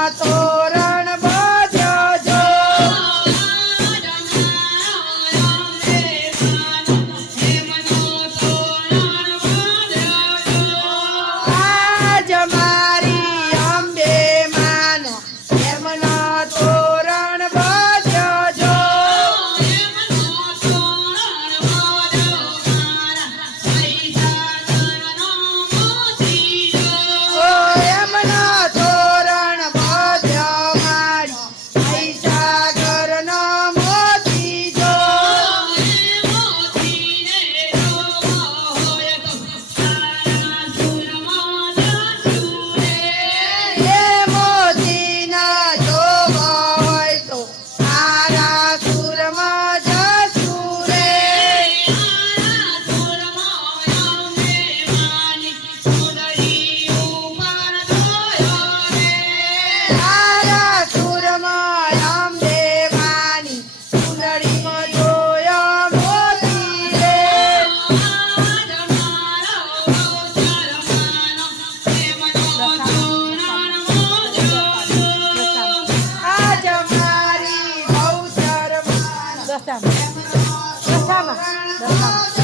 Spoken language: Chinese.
I don't know. 下了，等等。